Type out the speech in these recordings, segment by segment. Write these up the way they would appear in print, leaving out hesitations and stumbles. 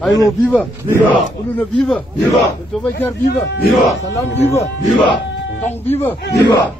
Aivo, viva! Viva! Uluna, viva! Viva! Tobajar, viva! Viva! Salam, viva! Viva! Tong, viva! Viva!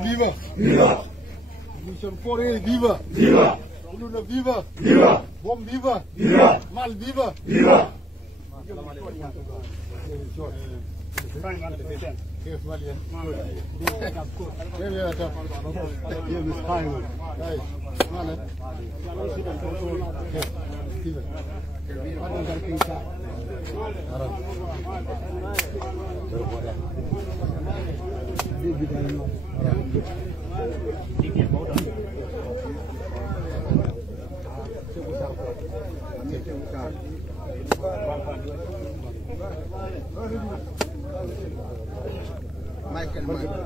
Viva! Viva! Mission 4A, viva! Viva! Uluna, viva! Viva! Bom, viva! Viva! Mal, viva! Viva! Mais il y a un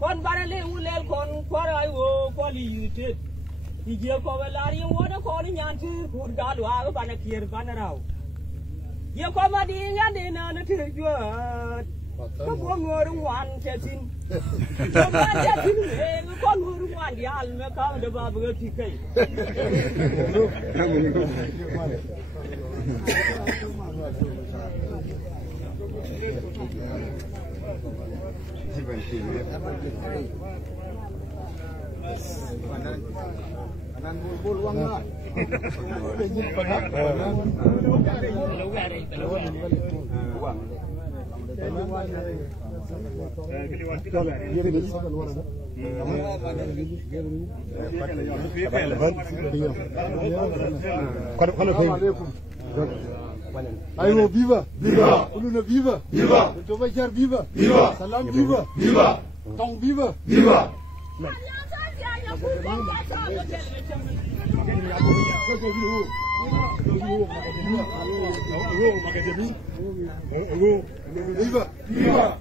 kon barale ulel kon kwarai wo kwali irritate ije ko velari wona ko ni nyanti kur galu a bana kier banarao ye ko madi ngande na na tirjo ko ko ngor wan tetin ko ma tetin e ko ngor wan yal me ka de babu ga tikai Anan bulbul uang lah. Aivo, viva! Viva! Uluna, viva! Viva! Tobajar, viva! Viva! Salam, viva! Viva! Tong, viva! Viva! Viva! Viva!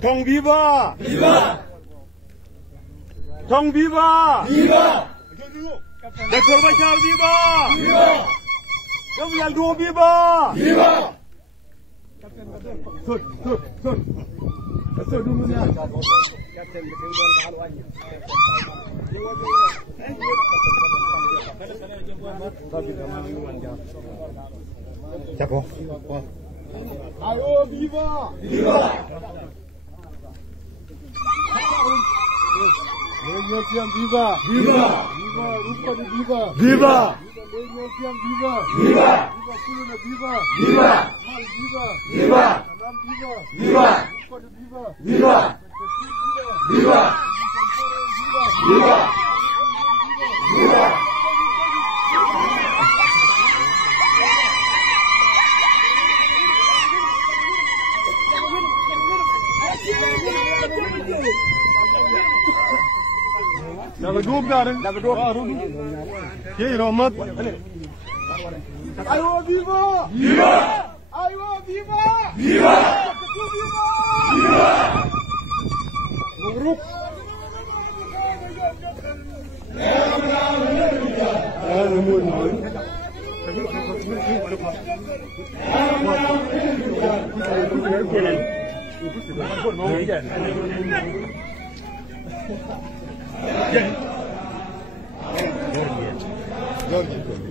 Tong viva! Viva! Tong viva! Viva! Dr. Bashar viva! Viva! Gabriel Do viva! Viva! Ayo viva! Viva! Legion viva! Viva! Viva! Rupa de viva! Viva! Legion viva! Viva! Viva Kuluna viva! Viva! Mal viva! Viva! Nam viva! Viva! Rupa de viva! Viva! Viva! Viva! Viva! Dapat dua benar, dapat dua. Kiri Rahmat. Ayo viva! Viva! Ayo viva! Viva! Viva! Mubruk. Georgie.